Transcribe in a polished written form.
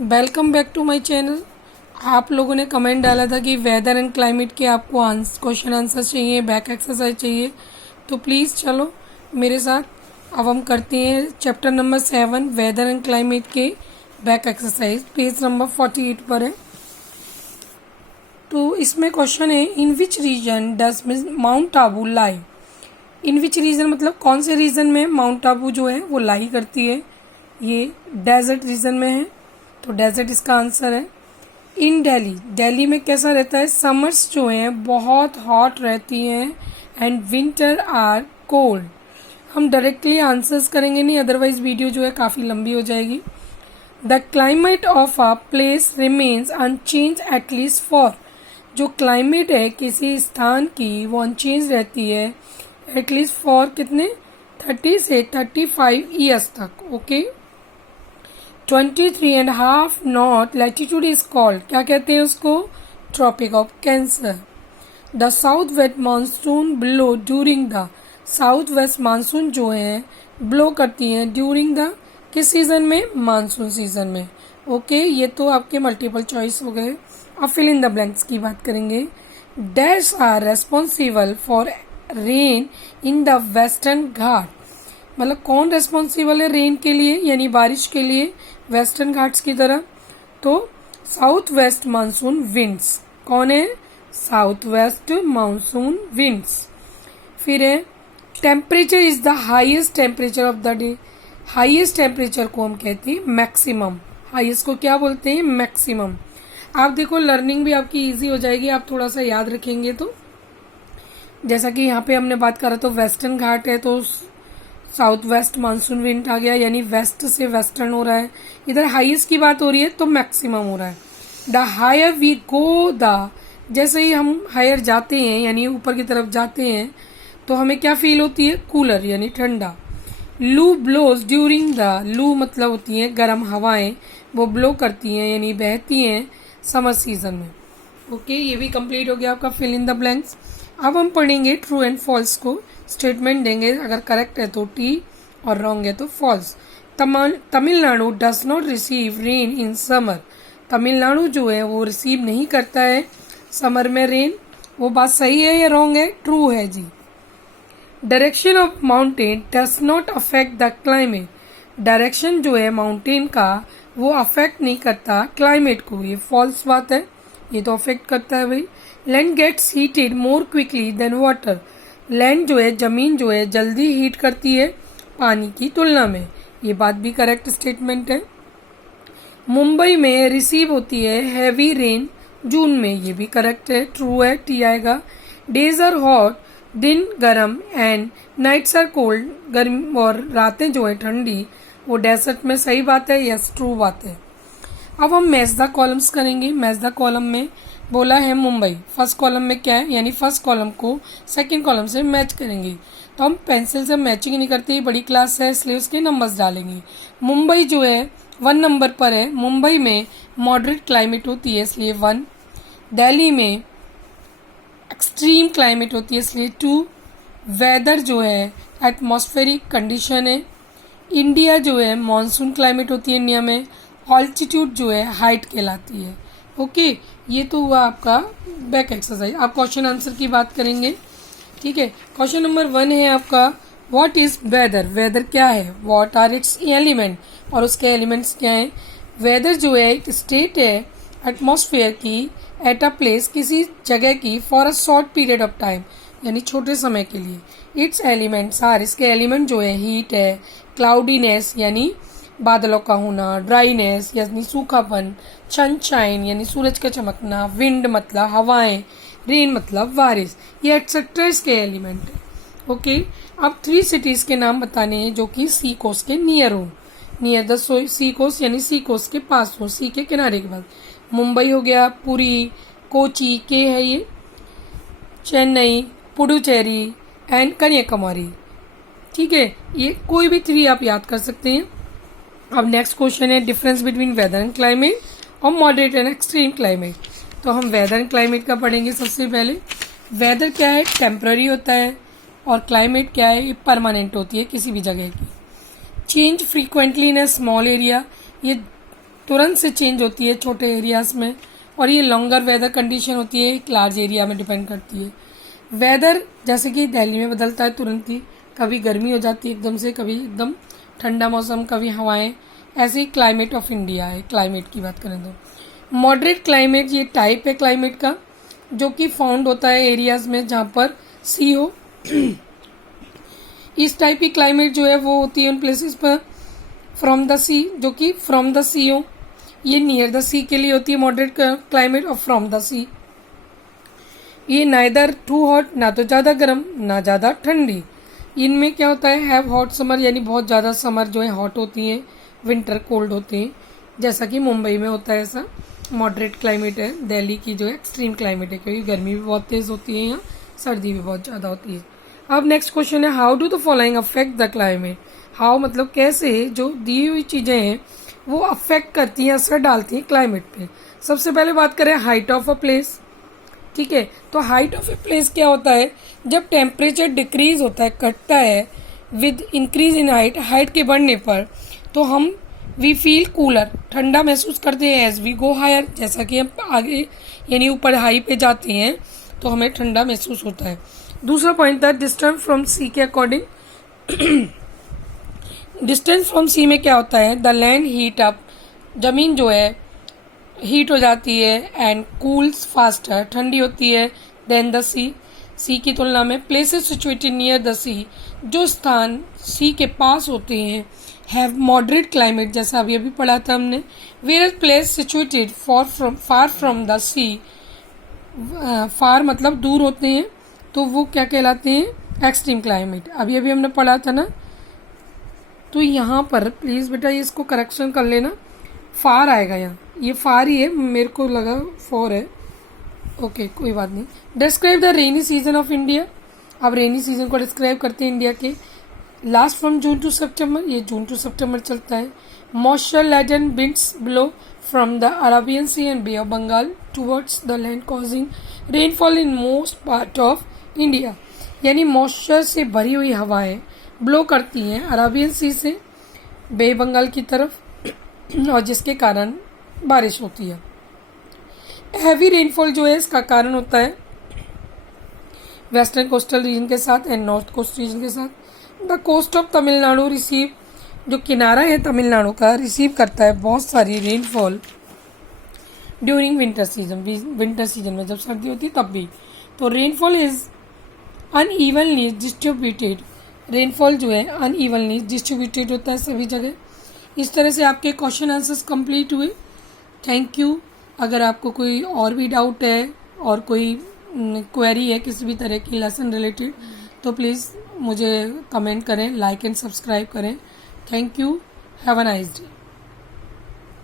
Welcome back to my channel. आप लोगों ने कमेंट डाला था कि वेदर एंड क्लाइमेट के आपको क्वेश्चन आंसर चाहिए, बैक एक्सरसाइज चाहिए, तो प्लीज़ चलो मेरे साथ। अब हम करते हैं chapter number 7 weather and climate के बैक एक्सरसाइज। पेज नंबर 48 पर है। तो इसमें क्वेश्चन है, in which region does mount Abu lie. In which region मतलब कौन से रीजन में माउंट आबू जो है वो लाई करती है। ये डेजर्ट रीजन में है, तो डेजर्ट इसका आंसर है। इन दिल्ली, दिल्ली में कैसा रहता है, समर्स जो हैं बहुत हॉट रहती हैं एंड विंटर आर कोल्ड। हम डायरेक्टली आंसर्स करेंगे नहीं, अदरवाइज वीडियो जो है काफ़ी लंबी हो जाएगी। The climate of a place remains unchanged at least for, जो क्लाइमेट है किसी स्थान की वो अनचेंज रहती है एटलीस्ट फॉर कितने 30 से 35 ईयर्स तक। Okay 23.5 north latitude is called, क्या कहते हैं उसको, tropic of cancer. The south west monsoon blow during the, south west monsoon जो है ब्लो करती हैं ड्यूरिंग द, किस सीजन में, मानसून सीजन में। ओके ये तो आपके मल्टीपल चॉइस हो गए। अब फिल इन द ब्लैंक्स की बात करेंगे। Dash are responsible for rain in the western ghat, मतलब कौन रेस्पॉन्सिबल है रेन के लिए यानी बारिश के लिए वेस्टर्न घाट्स की तरह, तो साउथ वेस्ट मानसून विंड्स। कौन है, साउथ वेस्ट मानसून विंड्स। फिर है temperature is the highest temperature of the day, highest temperature को हम कहते हैं मैक्सिमम, हाईएस्ट को क्या बोलते हैं, मैक्सिमम। आप देखो लर्निंग भी आपकी इजी हो जाएगी, आप थोड़ा सा याद रखेंगे तो। जैसा कि यहाँ पे हमने बात करा तो वेस्टर्न घाट है तो साउथ वेस्ट मानसून विंड आ गया, यानी वेस्ट से वेस्टर्न हो रहा है। इधर हाईएस्ट की बात हो रही है तो मैक्सिमम हो रहा है। The higher we go the, जैसे ही हम हायर जाते हैं यानी ऊपर की तरफ जाते हैं तो हमें क्या फील होती है, कूलर यानी ठंडा। लू ब्लोज ड्यूरिंग द, लू मतलब होती है गर्म हवाएं, वो ब्लो करती हैं यानी बहती हैं समर सीजन में। ओके ये भी कंप्लीट हो गया आपका फिल इन द ब्लैंक्स। अब हम पढ़ेंगे ट्रू एंड फॉल्स को, स्टेटमेंट देंगे, अगर करेक्ट है तो टी और रॉन्ग है तो false. Tamil Nadu does not receive rain in summer, Tamil Nadu जो है वो रिसीव नहीं करता है समर में रेन, वो बात सही है या रॉन्ग है, ट्रू है जी। Direction of mountain does not affect the climate, direction जो है माउंटेन का वो अफेक्ट नहीं करता क्लाइमेट को, ये फॉल्स बात है, ये तो अफेक्ट करता है भाई। Land gets heated more quickly than water, land जो है जमीन जो है जल्दी हीट करती है पानी की तुलना में, ये बात भी करेक्ट स्टेटमेंट है। मुंबई में रिसीव होती है हैवी रेन जून में, ये भी करेक्ट है, ट्रू है, टी आएगा। डेज आर हॉट, दिन गर्म, एंड नाइट्स आर कोल्ड, गर्म और रातें जो है ठंडी, वो डेजर्ट में सही बात है, यस ट्रू बात है। अब हम मैच द कॉलम्स करेंगे। मैच द कॉलम में बोला है मुंबई, फर्स्ट कॉलम में क्या है, यानी फर्स्ट कॉलम को सेकंड कॉलम से मैच करेंगे, तो हम पेंसिल से मैचिंग नहीं करते, बड़ी क्लास है इसलिए उसके नंबर्स डालेंगे। मुंबई जो है 1 नंबर पर है, मुंबई में मॉडरेट क्लाइमेट होती है इसलिए 1, दिल्ली में एक्सट्रीम क्लाइमेट होती है इसलिए 2, वेदर जो है एटमॉस्फेरिक कंडीशन है, इंडिया जो है मानसून क्लाइमेट होती है इंडिया में, ऑल्टीट्यूड जो है हाइट कहलाती है। ओके ये तो हुआ आपका बैक एक्सरसाइज। आप क्वेश्चन आंसर की बात करेंगे, ठीक है। क्वेश्चन नंबर 1 है आपका, व्हाट इज वेदर, वेदर क्या है, व्हाट आर इट्स एलिमेंट, और उसके एलिमेंट्स क्या हैं। वेदर जो है एक स्टेट है एटमॉस्फेयर की एट अ प्लेस, किसी जगह की, for a short period of time यानी छोटे समय के लिए। इट्स एलिमेंट्स आर, इसके एलिमेंट जो है हीट है, क्लाउडीनेस यानी बादलों का होना, ड्राइनेस यानी सूखापन, सनशाइन यानी सूरज का चमकना, विंड मतलब हवाएं, रेन मतलब बारिश, ये एक्सेट्रा इसके एलिमेंट है। ओके अब 3 सिटीज के नाम बताने हैं जो कि सी कोस्ट के नियर हो, नियर द सी कोस्ट यानी सी कोस्ट के पास हो, सी के किनारे के पास। मुंबई हो गया, पुरी, कोची के है ये, चेन्नई, पुडुचेरी एंड कन्याकुमारी, ठीक है। ये कोई भी 3 आप याद कर सकते हैं। अब नेक्स्ट क्वेश्चन है difference between weather and climate और मॉडरेट एंड एक्सट्रीम क्लाइमेट। तो हम वेदर एंड क्लाइमेट का पढ़ेंगे सबसे पहले। वेदर क्या है, टेम्पररी होता है, और क्लाइमेट क्या है, ये परमानेंट होती है किसी भी जगह की। Change frequently in a small area, ये तुरंत से चेंज होती है छोटे एरियाज में, और ये लॉन्गर वेदर कंडीशन होती है, एक लार्ज एरिया में डिपेंड करती है। वेदर जैसे कि दिल्ली में बदलता है तुरंत ही, कभी गर्मी हो जाती है एकदम से, कभी एकदम ठंडा मौसम, कभी हवाएं, ऐसे ही क्लाइमेट ऑफ इंडिया है। क्लाइमेट की बात करें तो मॉडरेट क्लाइमेट ये टाइप है क्लाइमेट का, जो कि फाउंड होता है एरियाज में जहाँ पर सी हो। इस टाइप की क्लाइमेट जो है वो होती है उन प्लेसेस पर फ्रॉम द सी, जो कि फ्रॉम द सी हो। ये नियर द सी के लिए होती है मॉडरेट क्लाइमेट, और फ्रॉम द सी ये नाइदर टू हॉट, ना तो ज़्यादा गर्म ना ज़्यादा ठंडी। इनमें क्या होता है, हैव हॉट समर, यानी बहुत ज़्यादा समर जो है हॉट होती हैं, विंटर कोल्ड होते हैं, जैसा कि मुंबई में होता है। ऐसा मॉडरेट क्लाइमेट है। दिल्ली की जो है एक्सट्रीम क्लाइमेट है, क्योंकि गर्मी भी बहुत तेज़ होती है यहाँ, सर्दी भी बहुत ज़्यादा होती है। अब नेक्स्ट क्वेश्चन है, how do the following affect the climate. How मतलब कैसे जो दी हुई चीज़ें हैं वो अफेक्ट करती हैं, असर डालती हैं क्लाइमेट पे। सबसे पहले बात करें हाइट ऑफ अ प्लेस। ठीक है, तो हाइट ऑफ ए प्लेस क्या होता है, जब टेम्परेचर डिक्रीज होता है, घटता है with increase in height, height के बढ़ने पर, तो हम वी फील कूलर, ठंडा महसूस करते हैं। एज वी गो हायर, जैसा कि हम आगे यानी ऊपर हाई पे जाते हैं तो हमें ठंडा महसूस होता है। दूसरा पॉइंट था डिस्टेंस फ्रॉम सी के अकॉर्डिंग। डिस्टेंस फ्रॉम सी में क्या होता है, द लैंड हीट अप, जमीन जो है हीट हो जाती है, एंड कूल्स फास्टर, ठंडी होती है, देन द सी, सी की तुलना में। प्लेसेस सिचुएटेड नियर द सी, जो स्थान सी के पास होते हैं, हैव मॉडरेट क्लाइमेट, जैसा अभी अभी पढ़ा था हमने। Where place situated far from the sea, far मतलब दूर होते हैं, तो वो क्या कहलाते हैं, एक्सट्रीम क्लाइमेट। अभी अभी हमने पढ़ा था ना, तो यहाँ पर प्लीज़ बेटा ये इसको करेक्शन कर लेना, फार आएगा यहाँ, ये फार ही है, मेरे को लगा फोर है। ओके कोई बात नहीं। Describe the rainy season of India. अब रेनी सीजन को डिस्क्राइब करते हैं इंडिया के। Last from June to September, ये जून टू सितंबर चलता है। Moisture laden winds blow from the Arabian sea and bay of Bengal towards the land causing rainfall in most part of India, यानी moisture से भरी हुई हवाएं blow करती हैं अरेबियन सी से बे बंगाल की तरफ, और जिसके कारण बारिश होती है। हैवी रेनफॉल जो है इसका कारण होता है वेस्टर्न कोस्टल रीजन के साथ एंड नॉर्थ कोस्ट रीजन के साथ। The coast of Tamil Nadu receive, जो किनारा है तमिलनाडु का, रिसीव करता है बहुत सारी rainfall during winter season. Winter season में जब सर्दी होती है तब भी। तो rainfall is unevenly distributed, rainfall जो है अनइवनली डिस्ट्रीब्यूटेड होता है सभी जगह। इस तरह से आपके क्वेश्चन आंसर्स कंप्लीट हुए। Thank you. अगर आपको कोई और भी डाउट है और कोई क्वेरी है किसी भी तरह की लेसन रिलेटेड, तो प्लीज़ मुझे कमेंट करें, लाइक एंड सब्सक्राइब करें। Thank you. Have a nice day.